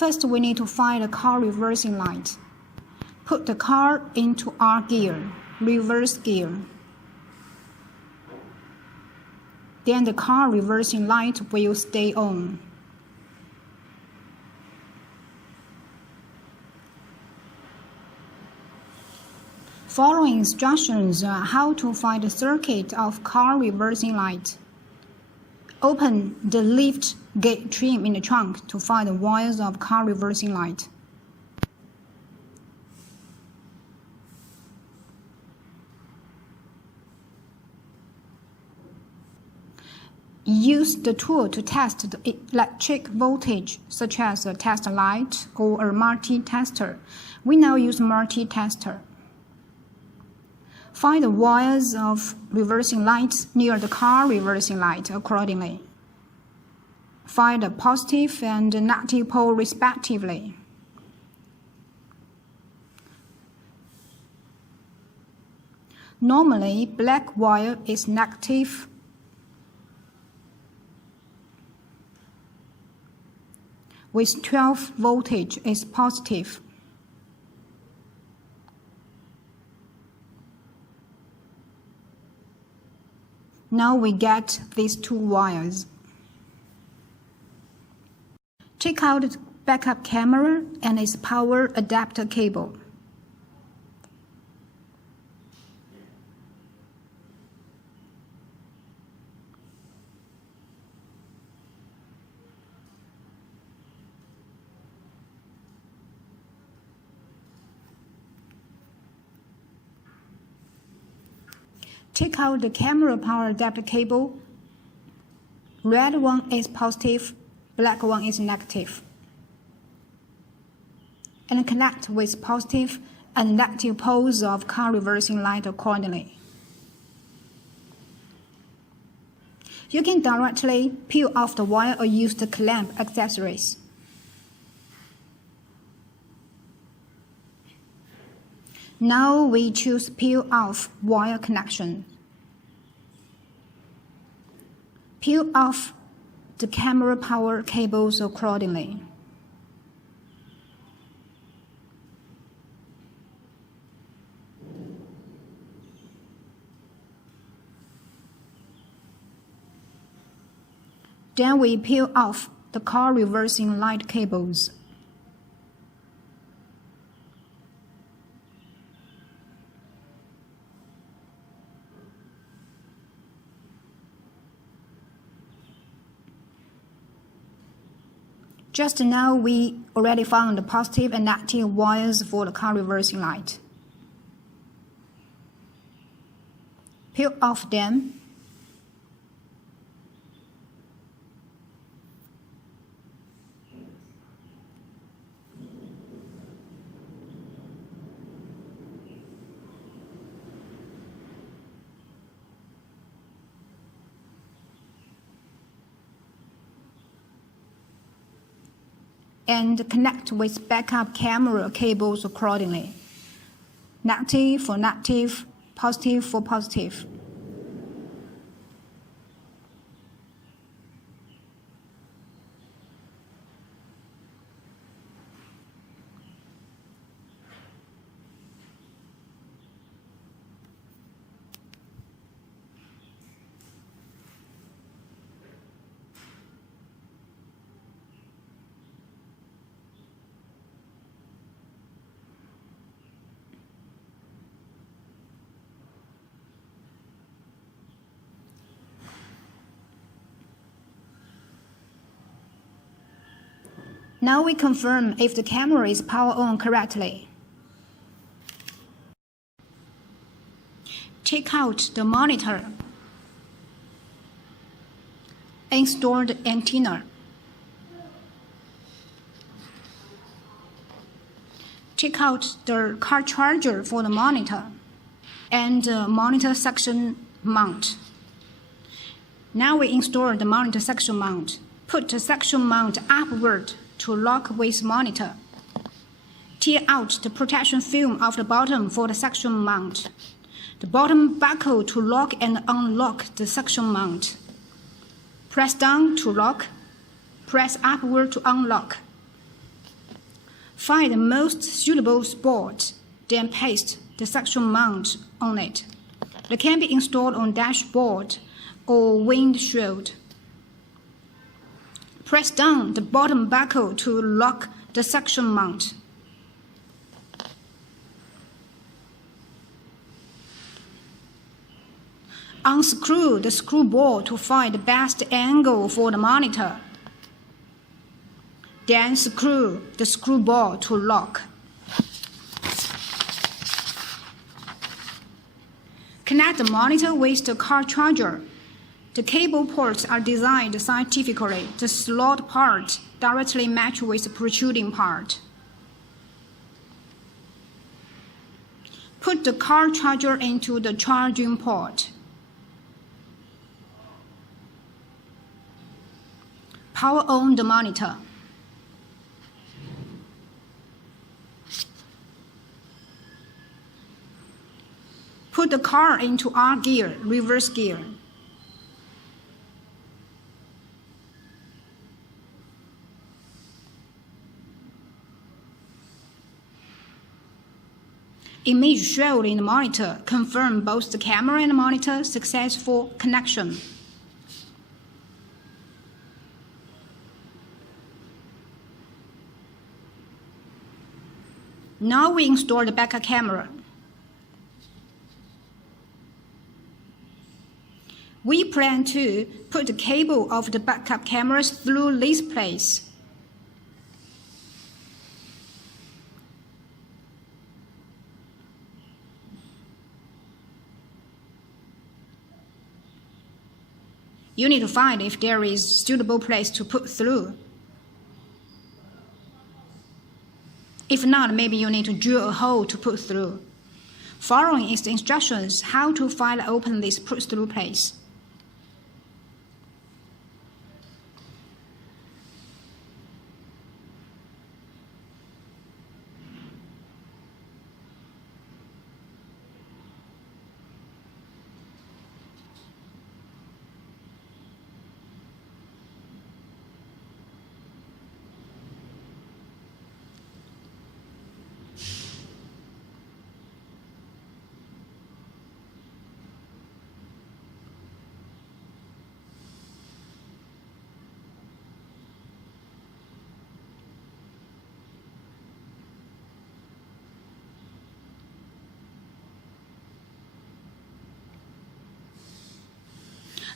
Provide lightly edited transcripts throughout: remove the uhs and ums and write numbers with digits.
First, we need to find the car reversing light. Put the car into R gear, reverse gear. Then the car reversing light will stay on. Following instructions are how to find the circuit of car reversing light. Open the lift gate trim in the trunk to find the wires of car reversing light. Use the tool to test the electric voltage, such as a test light or a multi-tester. We now use multi-tester. Find the wires of reversing light near the car reversing light accordingly. Find the positive and negative pole respectively. Normally, black wire is negative, with 12 voltage is positive. Now we get these two wires. Check out the backup camera and its power adapter cable. Check out the camera power adapter cable. Red one is positive, black one is negative. And connect with positive and negative poles of car reversing light accordingly. You can directly peel off the wire or use the clamp accessories. Now we choose peel off wire connection. Peel off the camera power cables accordingly. Then we peel off the car reversing light cables. Just now, we already found the positive and negative wires for the car reversing light. Peel off them. And connect with backup camera cables accordingly. Negative for negative, positive for positive. Now we confirm if the camera is power on correctly. Check out the monitor. Install the antenna. Check out the car charger for the monitor and the monitor section mount. Now we install the monitor section mount. Put the section mount upward to lock with monitor. Tear out the protection film of the bottom for the section mount. The bottom buckle to lock and unlock the section mount. Press down to lock. Press upward to unlock. Find the most suitable spot, then paste the suction mount on it. It can be installed on dashboard or windshield. Press down the bottom buckle to lock the suction mount. Unscrew the screw ball to find the best angle for the monitor. Then screw the screw ball to lock. Connect the monitor with the car charger. The cable ports are designed scientifically. The slot part directly matches with the protruding part. Put the car charger into the charging port. Power on the monitor. Put the car into R gear, reverse gear. Image showed in the monitor confirm both the camera and the monitor successful connection. Now we install the backup camera. We plan to put the cable of the backup cameras through this place. You need to find if there is a suitable place to put through. If not, maybe you need to drill a hole to put through. Following is the instructions how to find and open this put-through place.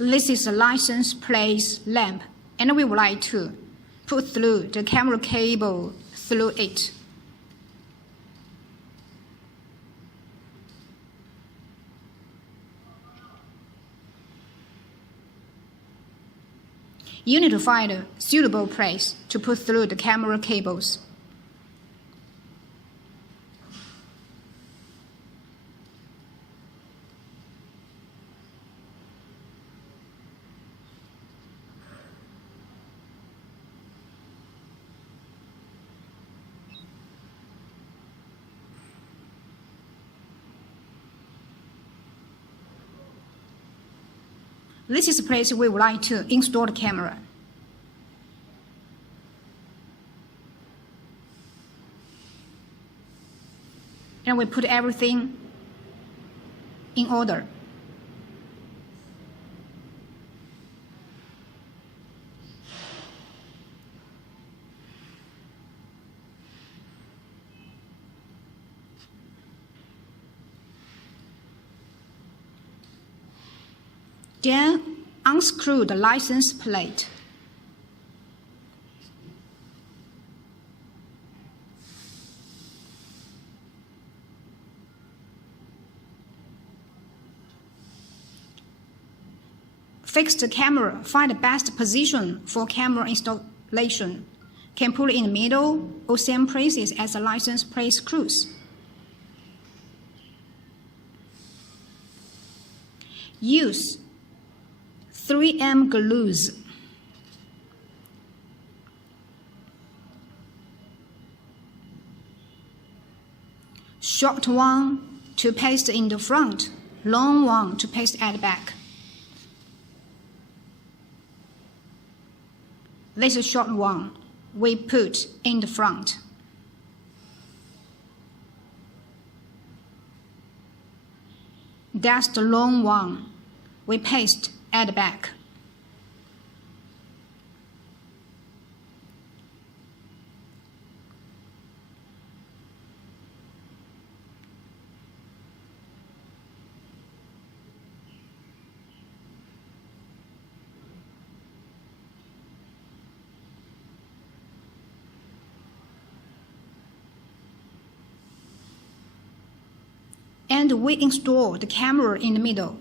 This is a license plate lamp, and we would like to put through the camera cable through it. You need to find a suitable place to put through the camera cables. This is the place we would like to install the camera. And we put everything in order. Then unscrew the license plate. Fix the camera. Find the best position for camera installation. Can put it in the middle or same places as the license plate screws. Use 3M glues. Short one to paste in the front, long one to paste at the back. This is short one we put in the front. That's the long one we paste at the back. And we install the camera in the middle.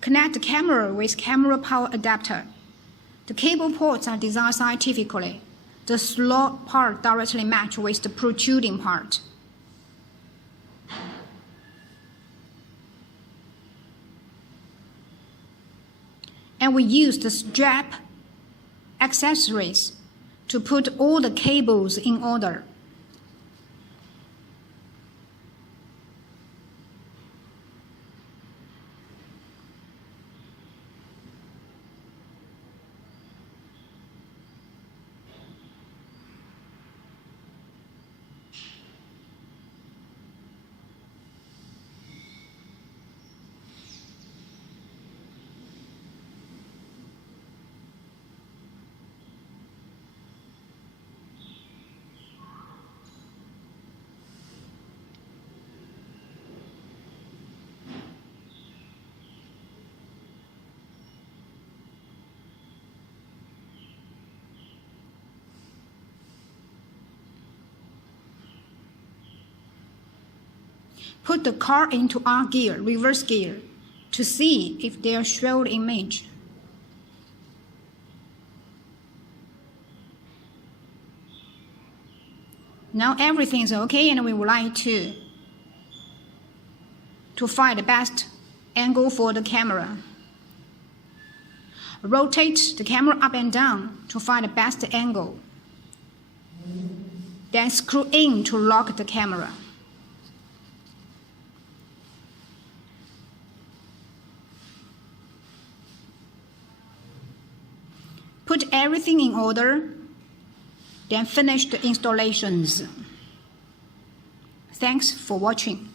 Connect the camera with camera power adapter. The cable ports are designed scientifically. The slot part directly matches with the protruding part. And we use the strap accessories to put all the cables in order. Put the car into R gear, reverse gear, to see if they show the image. Now everything is okay, and we would like to find the best angle for the camera. Rotate the camera up and down to find the best angle. Then screw in to lock the camera. Put everything in order, then finish the installations. Thanks for watching.